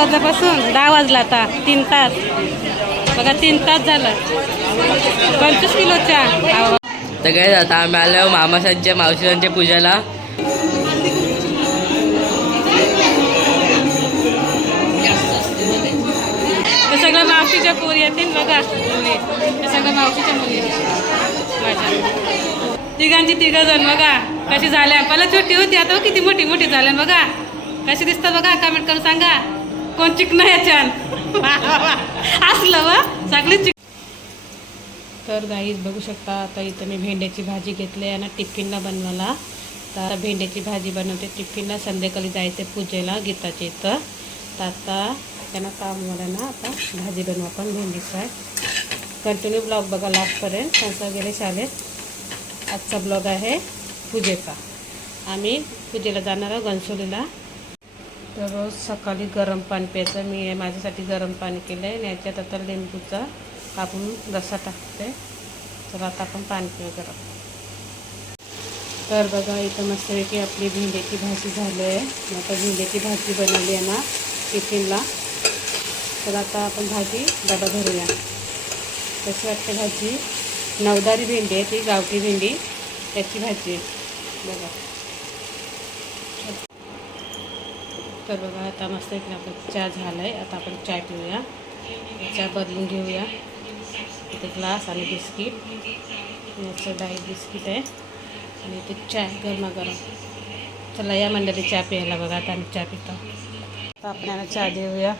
वाजल्यापासून दहा वाजला आता. तीन तास. बघा तीन तास झालं. पंचवीस किलोच्या. तर काय आता आम्ही आलो मामासांच्या मावशीसांच्या पूजाला. सगळं मावशीच्या पोरी येतील बघा. मुली सगळं मावशीच्या मुली. माझ्या. तिघांची तिघं जण बघा. कशी झाल्या. पहिला छोटी होती आता बघ किती मोठी मोठी झाल्या बघा. कशी दिसतं बघा. कमेंट करून सांगा. कोण चिकन याच्यान असलं वा सगळी चिक तर गाईज बघू शकता आता इथं मी भेंड्याची भाजी घेतली आहे ना टिफिनला बनवायला. तर आता भेंड्याची भाजी बनवते. टिफिनला संध्याकाळी जायचं पूजेला गीताच्या इथं. तर आता त्यांना काम मला ना आता भाजी बनवू आपण भेंडी फ्राय. कंटिन्यू ब्लॉग बघा लास्टपर्यंत संस्था गेले शाळेत आजचा ब्लॉग आहे पूजेचा. आम्ही पूजेला जाणार आहोत घनसोलीला तर रोज सकाळी गरम पाणी प्यायचं. मी माझ्यासाठी गरम पाणी केलं आहे आणि याच्यात आता लिंबूचा कापून रसा टाकते. तर आता आपण पाणी पिऊ गरम तर बघा इथं मस्तपैकी आपली भेंड्याची भाजी झाली आहे मग आता भेंड्याची भाजी बनवली आहे ना टिफिनला. तर आता आपण भाजी डबा भरूया कशी वाटते भाजी? नवदारी भेंडी आहे ती गावठी भेंडी. त्याची भाजी आहे. बघा. तर बघा आता मस्त इकडे आपला चहा झाला आहे आता आपण चहा पिऊया. चहा बदलून घेऊया. इथे ग्लास आणि बिस्किट याचं डाईट बिस्किट आहे. आणि इथे चहा आहे गरमागरम. चला या मंडळी चहा प्यायला बघा आता आम्ही चहा पितो. आता आपल्याला चहा देऊया.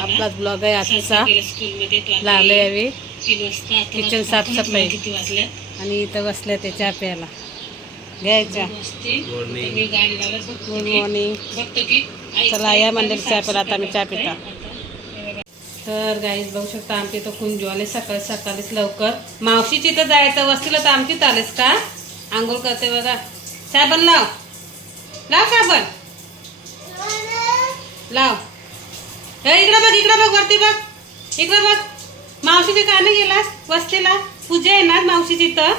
आपलाच ब्लॉग आहे आजचा. लागले यावी किचन साफसफाई. आणि इथं बसले ते चहा प्यायला. घ्यायच्या गुड मॉर्निंग चला या मंदिर चहा प्यायला आता आम्ही चहा पिता. तर गाईज बघू शकता आमच्या इथं कुंजू आले सकाळी सकाळीच लवकर. मावशीची इथं जायचं वस्तीला तर आमचीच आलेस का? आंघोळ करते बघा. साबण लाव. लाव साबण लाव. हे इकडं बघ इकडं बघ वरती बघ. इकडं बघ. मावशीच्या का नाही गेलास वस्तीला. पूजा ना मावशीची इथं.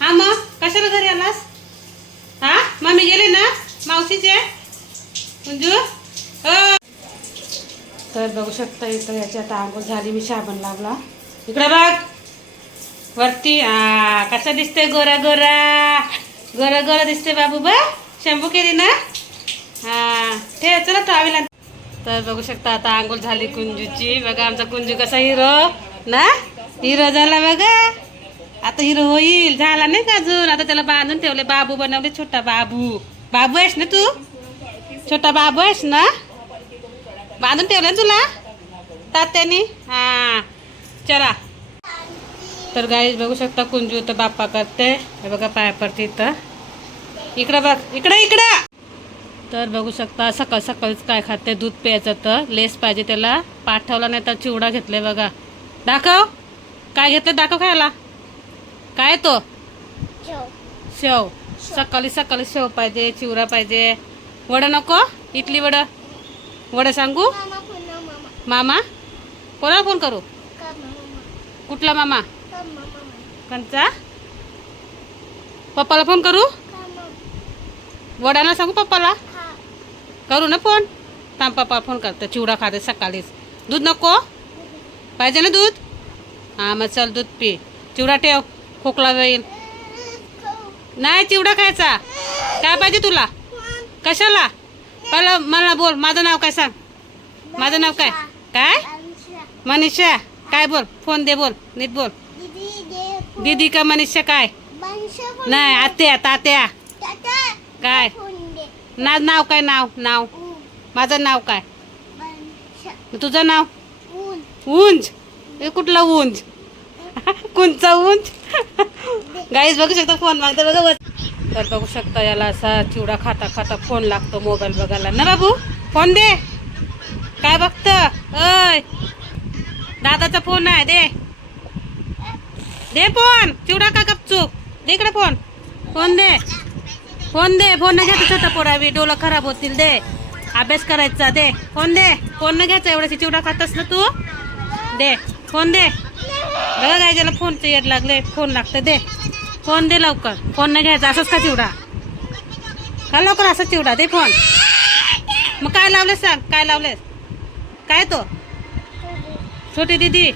हा मग कशाला घरी आलास? मम्मी गेले ना? मावशीचे? मंजू हो तर बघू शकता इथं याच्यात आंघोळ झाली मी साबण लावला. इकडं बघ. वरती हा कसा दिसते गोरा गोरा? गोरा गोरा दिसते बाबू बा शॅम्पू केली ना? हा ते चला ट्रॅव्हल तर बघू शकता आता आंघोळ झाली कुंजूची. बघा आमचा कुंजू कसा हिरो. ना? हिरो झाला बघा. आता हिरो होईल झाला नाही का अजून? आता त्याला बांधून ठेवले बाबू बनवले छोटा बाबू. बाबू आहेस ना तू? छोटा बाबू आहेस ना? बांधून ठेवलं ना तुला? तात्यानी? हा. चला. तर गाईज बघू शकता कुंजू तर बाप्पा करते हे बघा पाया पडते इथं. इकडं बघ. इकडं इकडं! तर बघू शकता सकाळ सकाळीच काय खाते दूध प्यायचं तर. लेस पाहिजे त्याला. पाठवला नाही तर चिवडा घेतलाय बघा. दाखव. काय घेतलं दाखव खायला. काय तो? शेव. सकाळी सकाळी शेव पाहिजे चिवडा पाहिजे. वडं नको? इडली वडं? वडं सांगू? मामा कोणाला फोन करू? कुठला मामा? कंचा पप्पाला फोन करू? वडाला सांगू पप्पाला? करू ना फोन? थांब पप्पा फोन करते. चिवडा खाते सकाळीच. दूध नको? पाहिजे ना दूध? हां मग चल दूध पी. चिवडा ठेव. खोकला जाईल नाही चिवडा खायचा. काय पाहिजे तुला? कशाला? पहिलं मला बोल माझं नाव काय सांग? माझं नाव काय? काय? मनीषा. काय बोल? फोन दे बोल नीट बोल. दीदी का मनीषा काय? नाही आत्या तात्या. काय? ना नाव काय नाव? नाव? माझं नाव काय? तुझं नाव? उंज हे कुठला उंज कोणचा उंज गाईज बघू शकता फोन मागतो बघा तर बघू शकता याला असा चिवडा खाता खाता फोन लागतो मोबाईल बघायला. ना बाबू फोन दे. काय बघत? अय दादाचा फोन आहे दे. दे फोन चिवडा का गपचूप? दे इकडे फोन फोन दे. फोन दे. फोन न घ्यायचा छोटा पोरावी डोलं खराब होतील दे. अभ्यास करायचा दे. फोन दे. फोन न घ्यायचा एवढ्याशी चिवडा खातस ना तू? दे. फोन दे. बघा काय ज्याला फोनचं येत लागले फोन लागतं दे. फोन दे लवकर. फोन नाही घ्यायचा. असंच का चिवडा? का लवकर असं चिवडा? दे फोन मग काय लावलेस सांग? काय लावलेस? काय तो? छोटी दीदी.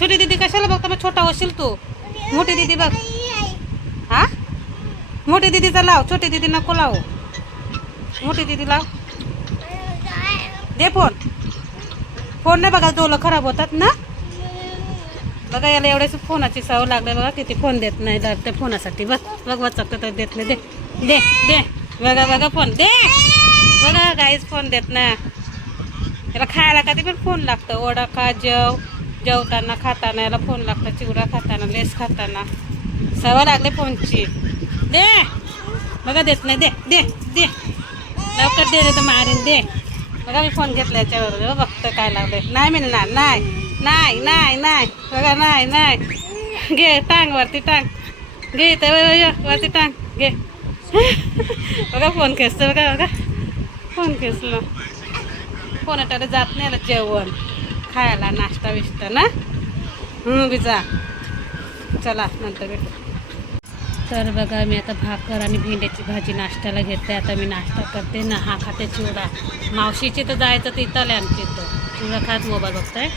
छोटी दीदी कशाला बघता? मग छोटा होशील तू. मोठी दीदी बघ. हा? मोठी दीदीचा लाव. छोटी दीदी नको लावू. मोठी दीदी लाव. दे फोन फोन नाही बघा डोलं खराब होतात ना? बघा याला एवढ्याच फोनाची सवय लागली बघा किती फोन देत नाही तर ते फोनासाठी. बघ बघ वाचक तर देत नाही. दे दे दे. बघा बघा फोन. दे. बघा काहीच फोन देत नाही. त्याला खायला कधी पण फोन लागतं. ओढा खा जेव. जेवताना खाताना याला फोन लागतं. चिवडा खाताना लेस खाताना. सवय लागले फोनची. दे. बघा देत नाही. दे दे दे. लवकर दे तर मारीन. दे. बघा मी फोन घेतला याच्यावर बघतं काय लागले नाही मिळणार नाही. नाही नाही नाही. बघा नाही नाही. घे टांग वरती टांग. घे इथं वरती टांग. घे. बघा फोन खेचतं बघा बघा. फोन खेचलं. फोन जात नाही जेवण. खायला नाश्ता बिश्ता ना? बिजा चला नंतर भेटू. तर बघा मी आता भाकर आणि भेंड्याची भाजी नाश्त्याला घेते. आता मी नाश्ता करते. ना हा खाते चिवडा. मावशीची तर जायचं तर इथं आलं आमच्या इथं. चिवडा खात मोबाईल बघताय.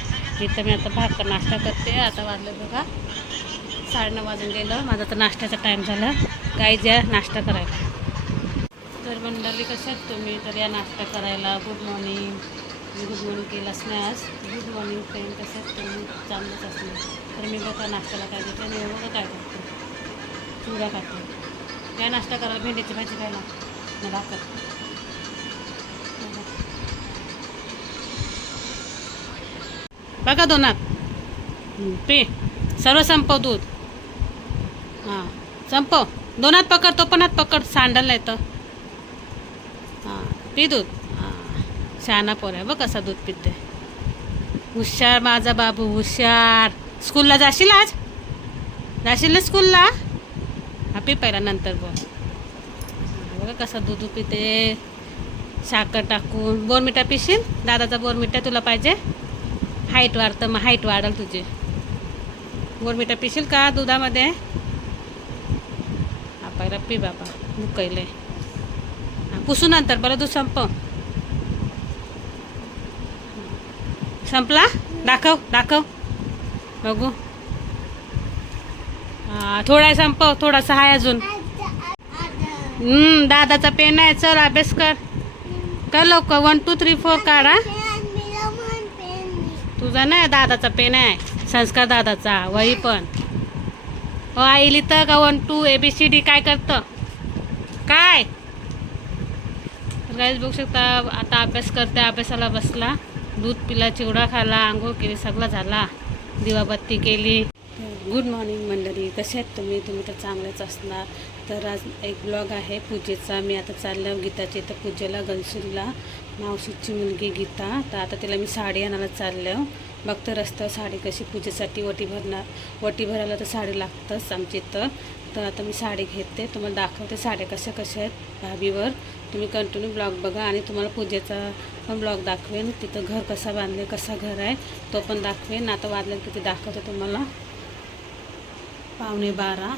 इथं मी आता भाकर नाश्ता करते. आता वाजलं बघा. साडेनऊ वाजून गेलं. माझा तर नाश्त्याचा टाईम झाला. काही ज्या नाश्ता करायला. तर मंडळी कशात तुम्ही? तर या नाश्ता करायला गुड मॉर्निंग गुड मॉर्निंग केलंच नाही आज. गुड मॉर्निंग फ्रेंड कशात तुम्ही? चांगलंच असणार. तर मी बघा नाश्त्याला काय देते आणि बघा काय करते. चुरा खाते. काय नाश्ता करायला भेंडीची भाजी खायला. मला भाकर. बघा दोनात पे. सर्व संपव दूध. हां संपव. दोनात पकड तो पण हात पकड सांडल नाही तर. हां पी दूध. हां शहाणा पोर आहे बघ कसा दूध पिते हुशार माझा बाबू हुशार. स्कूलला जाशील आज? जाशील ना स्कूलला? हा पी पहिला नंतर बोल. बघा कसा दूध पिते साखर टाकून. बोरमिठा पिशील? दादाचा बोरमिठा तुला पाहिजे? हाईट वाढतं मग हाईट वाढल तुझी. गोरमिठा पिशील का दुधामध्ये? आपल्याला पहिला पी बाबा मुकैले आहे पुसू नंतर बरं दूध संपव. संपला? दाखव दाखव. बघू. थोडा संपव थोडासा आहे अजून. दादाचा पेन आहे चल अभ्यास कर. कर लवकर वन टू थ्री फोर काढा तुझा नाही दादाचा पेन आहे संस्कार दादाचा वही पण. हो आई लिहितं का one two A B C D काय करतं? काय? काहीच बघू शकता आता अभ्यास करते अभ्यासाला बसला. दूध पिला चिवडा खाला आंघोळ केली सगळं झाला. दिवाबत्ती केली. गुड मॉर्निंग मंडळी. कसे आहेत तुम्ही? तुम्ही तर चांगलेच असणार. तर आज एक ब्लॉग आहे पूजेचा. मी आता चाललं गीताची. तर पूजेला गणसुरीला मावशीची मुलगी गीता. तर आता तिला मी साडी आणायला चाललं बघतं रस्त्यावर साडी कशी पूजेसाठी वटी भरणार वटी भरायला तर साडी लागतंच आमच्या इथं तर आता मी साडी घेते. तुम्हाला दाखवते साड्या कशा कशा आहेत भाभीवर. तुम्ही कंटिन्यू ब्लॉग बघा आणि तुम्हाला पूजेचा पण ब्लॉग दाखवेन. तिथं घर कसा बांधले कसा घर आहे तो पण दाखवेन. आता वाजलं किती दाखवते तुम्हाला. पावणे बारा.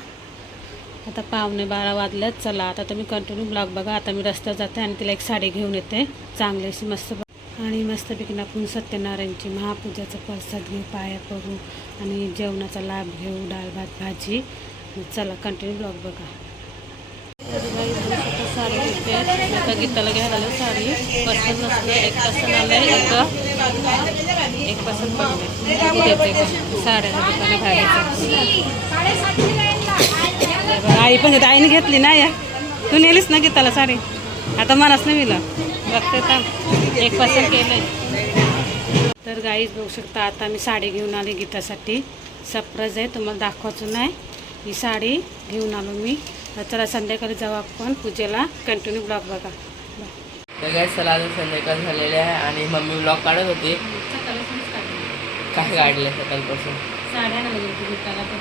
आता पावणे बारा वाजल्यात. चला आता तुम्ही कंटिन्यू ब्लॉग बघा. आता मी रस्त्यावर जाते आणि तिला एक साडी घेऊन येते. चांगलीशी मस्त आणि मस्तपैकी आपण सत्यनारायणची महापूजाचा प्रसाद घेऊ पाया करू आणि जेवणाचा लाभ घेऊ डाळ भात भाजी. चला कंटिन्यू ब्लॉग बघा. साडी घेते आता गीताला घ्यायला आलो साडी. पसंत नसलं एक पसंत आलं एक. एक पसंत पडले देते का साड्याला आई पण आईने घेतली ना या. तू नेलीस ना गीताला साडी? आता मलाच नाही मिळलं. बघते तर एक पसंत केलं तर गाईच बघू शकता आता मी साडी घेऊन आली गीतासाठी. सरप्राईज आहे तुम्हाला दाखवायचं नाही. ही साडी घेऊन आलो मी. तर चला संध्याकाळी जाऊ आपण पूजेला. कंटिन्यू ब्लॉग बघा. तर काय चला आता संध्याकाळ झालेले आहे आणि मम्मी ब्लॉग काढत होती. काय काढले सकाळपासून? साड्या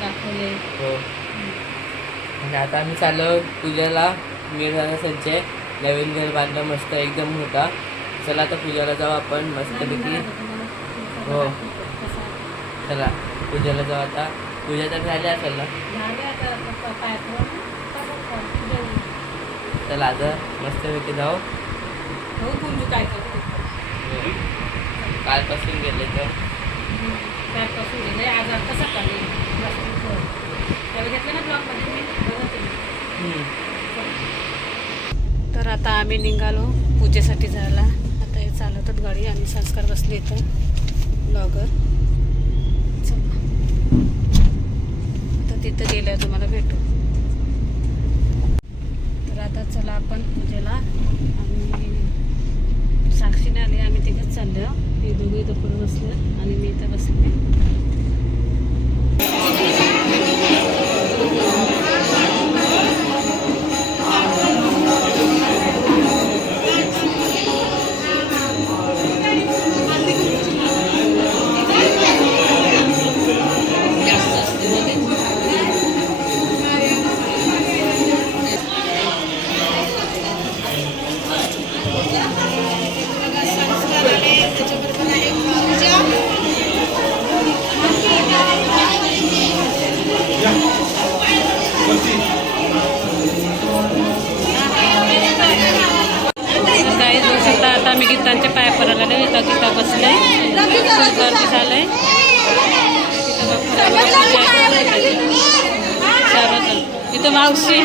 दाखवले. हो. आणि आता आम्ही चाललो पूजेला. मिळाला संचय नवीन घर बांधलं मस्त एकदम होता. चला आता पूजेला जाऊ आपण मस्तपैकी. हो. चला पूजेला जाऊ आता. पूजा तर झाली असेल ना? चला आता मस्तपैकी जाऊ. हो. कालपासून गेले तर. त्यापासून गेले आज आता सकाळी. घेतलं ना ब्लॉकमध्ये मी बघत होते. हम्म. तर आता आम्ही निघालो पूजेसाठी जायला. आता हे चालवतात गाडी आणि संस्कार बसले इथं ब्लॉगर चला. आता तिथं गेल्यावर तुम्हाला भेटू. तर आता चला आपण पूजेला. आणि साक्षीने आले आम्ही तिथेच चाललो हे दोघे इथं पुढे बसले आणि मी इथं बसले. Thank you. मावशी.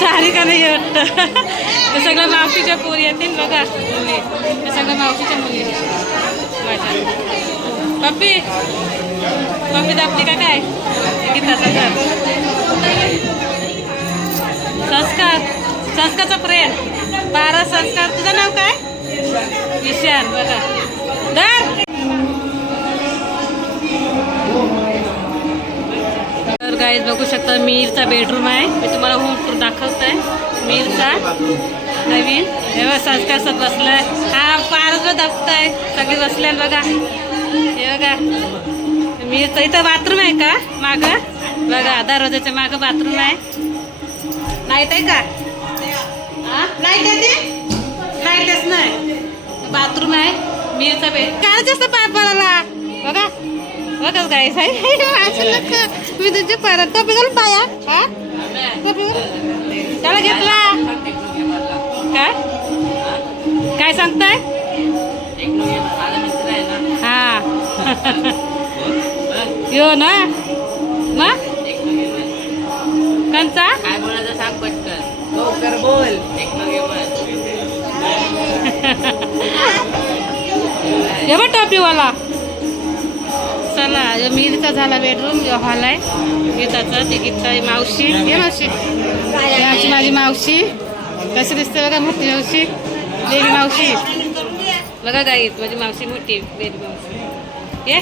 सारी का नाही वाटतं? ते सगळ्या मावशीच्या पोरी येतील बघा. मुली ते सगळ्या मावशीच्या मुली माझ्या. पप्पी. पप्पी दाबली का काय? गीताचा घर संस्कार. संस्कारचा प्रेम. बारा संस्कार. तुझं नाव काय? ईशान. बघा. दर गाईज बघू शकता मीरचा बेडरूम आहे. मी तुम्हाला होम टूर दाखवत आहे मीरचा. नवीन. एवढा संस्कार सब बसलाय. हा पारच आहे सगळे बसले बघा. हे बघा. मीरचं इथं बाथरूम आहे का? मागं? बघा दरवाजाच्या मागं बाथरूम आहे. लाइट आहे का? हा लाइट आहे ते? लाईटच नाही. बाथरूम आहे. मीरचा बेड काय जास्त पाय पडायला? बघा. बघा काय मी तुझे परत टोपी घालून पाया हा टोपी. त्याला घेतला काय काय सांगताय हा यो ना मग कंचा काय बोलायचं सांग पटकन लवकर बोल हे बघ टोपीवाला चला ह्यो मीरचा झाला बेडरूम जो हॉल आहे. गीताचा ती गीता ही मावशी. हे मावशी माझी मावशी. कशी दिसते बघा मोठी मावशी. बेबी मावशी. बघा गाईत माझी मावशी मोठी बेबी मावशी. ये.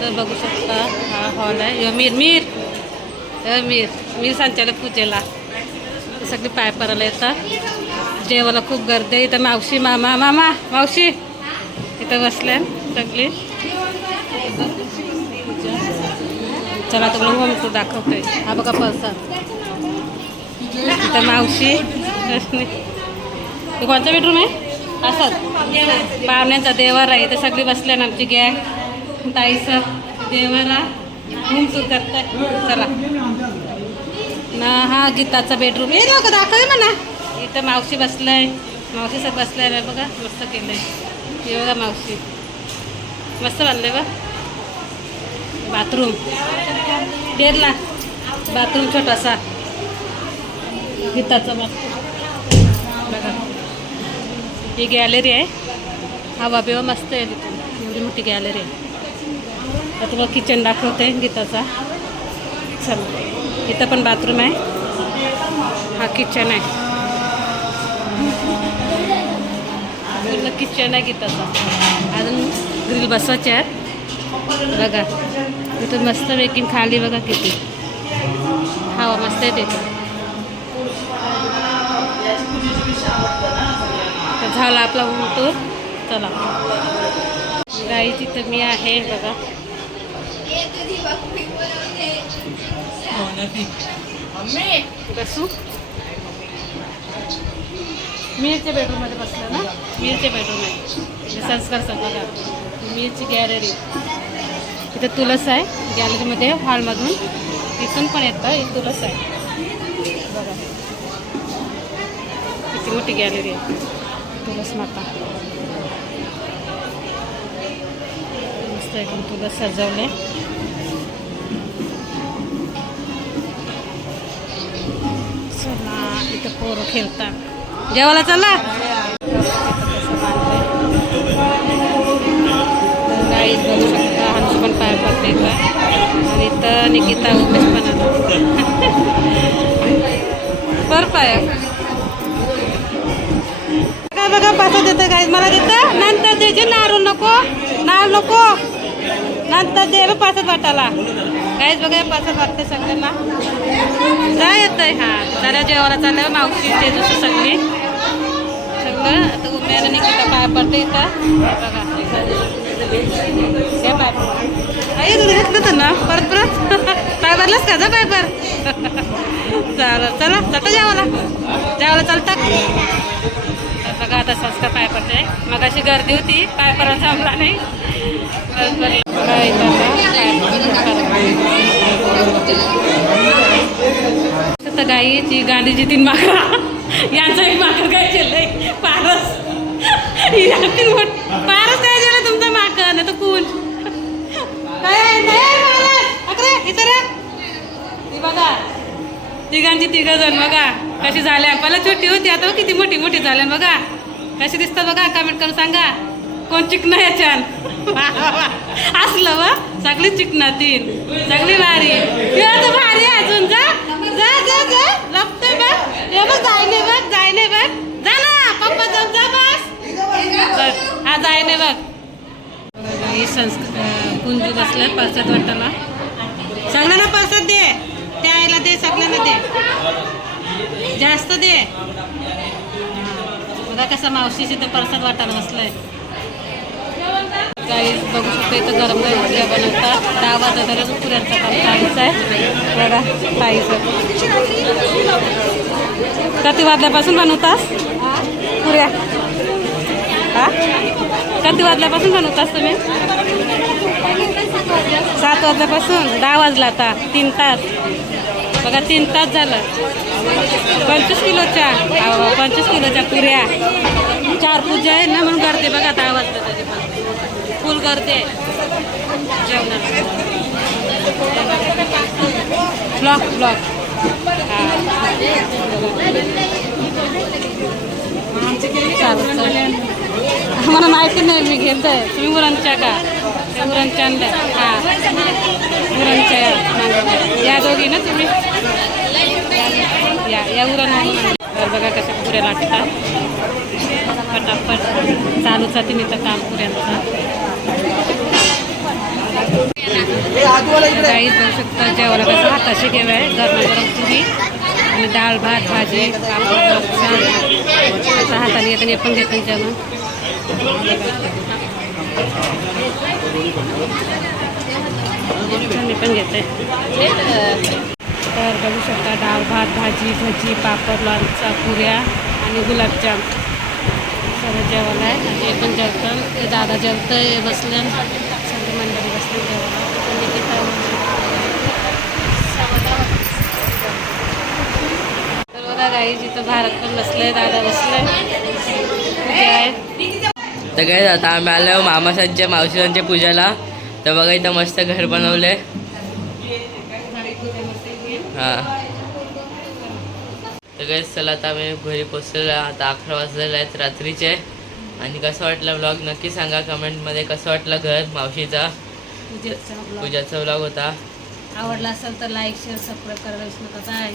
तर बघू शकता हा हॉल आहे. यो मीर मीर. मीर. मीर सांच्याला पूजेला. सगळे पाय परायला येतात. जेवायला खूप गर्दी आहे. इथं मावशी मामा मामा मावशी. इथं बसल्या सगळी. चला तुम्हाला होम तो दाखवतोय. हा बघा प्रसाद इथं मावशी. हे कोणचा बेडरूम आहे? असंच. पाहुण्याचा देवर आहे. इथं सगळी बसल्या ना आमची गॅग. ताईचं देवारा होम टूर करताय. चला. ना हा गीताचा बेडरूम हे लोक दाखव म्हणा. इथं मावशी बसलाय. मावशी सब बसलाय. बघा मस्त केलंय. हे बघा मावशी. मस्त बांधलंय बा बाथरूम. तेरला बाथरूम छोटासा. गीताचा बाथरूम बघा. ही गॅलरी आहे. हवा बिवा मस्त आहे एवढी मोठी गॅलरी आहे. आता तुम्हाला किचन दाखवते गीताचा. चला. इथं पण बाथरूम आहे. हा किचन आहे. पूर्ण किचन आहे गीताचा. अजून ग्रिल बसवायचे आहेत. बघा. इथं मस्त वेकिन खाली बघा किती. हवा मस्त आहे तिथं. तर झाला आपला होम टूर चला. गाई तिथं मी आहे बघा. बसू. मीरच्या बेडरूममध्ये बसलं ना? मीरच्या बेडरूम आहे. म्हणजे संस्कार सगळं मीरची गॅलरी इथं तुलस आहे गॅलरीमध्ये हॉलमधून. तिथून पण येतं एक तुलस आहे. बघा किती मोठी गॅलरी आहे. तुलस माता. मस्त एकदम तुलस सजवले. चला इथं पोरं खेळतात. जेवायला चला. गाईज बघू शकता पण पाय पडते का आणि इथं निकिता उमेश पण आला. बर पाय. काय बघा पाठवत देतं गाईज मला देतं नंतर द्यायचे नारू नको. नारू नको. नंतर दे पासत पाचत वाटाला गाईज बघा पासत वाटते सगळ्यांना. जा येतंय. हा जरा जेवायला चाललं मावशी ते जसं सगळी. सगळं. आता उमेर निकिता काय पडते इथं. बघा. हे पाय आई तुला घेतलं होतं ना? परत परत? पाय भरलास का? जा पाय भर. चालेल चला जाता जेवायला. जेवायला चालतात बघा आता संस्कार पाय पडते मग अशी गर्दी होती पाय परत जमला नाही. बघा इथं आता पाय पडते. आता गाईची गांधीची तीन माकरा यांचा एक माकर काय केलंय. पारस. तीन पारस काय केलं तुमचा माकड तर कोण काय बघा तिघांची तिघ जण बघा कशी झाल्या पहिला छोटी होती आता किती मोठी मोठी झाल्या बघा कशी दिसतं बघा कमेंट करून सांगा कोण चिकन याच्यान असलं व सगळी चिकना तीन सगळी भारी तर भारी अजून जा जा जा जा लपते बघ हे बघ जाय नाही बघ जाय नाही बघ जा ना पप्पा जाऊन जा बस बस हा जाय नाही बघ ही संस्कृत कुंजू बसलाय परसाद वाटायला सगळ्यांना परसाद दे. त्या आईला दे सगळ्यांना दे. जास्त दे. बघा कसा मावशीची तर परसाद वाटायला बसलाय. काही बघू शकतो इथं गरम गरम बनवतात. दहा वाजता तर अजून पुऱ्यांचं काम चालूच आहे. बघा ताईचं. किती वाजल्यापासून बनवतास पुऱ्या. का किती वाजल्यापासून बनवतास तुम्ही? सात वाजल्यापासून. दहा वाजला आता. तीन तास. बघा तीन तास झालं. पंचवीस किलोच्या. अहो, पंचवीस किलोच्या पुऱ्या. चार पूजा आहे ना म्हणून करते बघा दहा वाजता तरी पण. फुल करते. जेवणाला ब्लॉक ब्लॉक. चालेल चालेल मला माहिती नाही मी घेतोय तुम्ही मुलांच्या का? त्या मुलांच्या आणल्या. हा. मुलांच्या या दोघी ना तुम्ही? या या उरण तर बघा कशा पुऱ्या लागतात पटापट चालूच आहे तर काम पुऱ्यांचा काहीच जाऊ शकता जेवायला कसं हाताशी घेऊ आहे. गरम गरम पुरी आणि डाळ भात भाजी पापड छान हाताने येतं पण घेतं जेवण. मी पण घेते. तर बघू शकता डाळ भात भाजी भजी पापड लॉनचा पुऱ्या आणि गुलाबजाम. सगळं जेवण आहे. आणि हे पण जेवतं ते दादा जेवतं हे बसलं. सगळी मंडळी बसले जेवण. आणि तिथं तर बघा गाई जिथं भारत पण बसलं दादा बसलं आहे तर काय आता आम्ही आलो मामासांच्या मावशीसांच्या पूजाला. तर बघा इथं मस्त घर बनवलंय. हां. तर काय चला आता आम्ही घरी पोचलेलो. आता अकरा वाजलेले आहेत रात्रीचे. आणि कसं वाटलं ब्लॉग नक्की सांगा कमेंटमध्ये कसं वाटलं घर मावशीचा? पूजेचा ब्लॉग पूजाचा ब्लॉग होता. आवडला असेल तर लाईक शेअर सबस्क्राईब करायला विसरू नका. बाय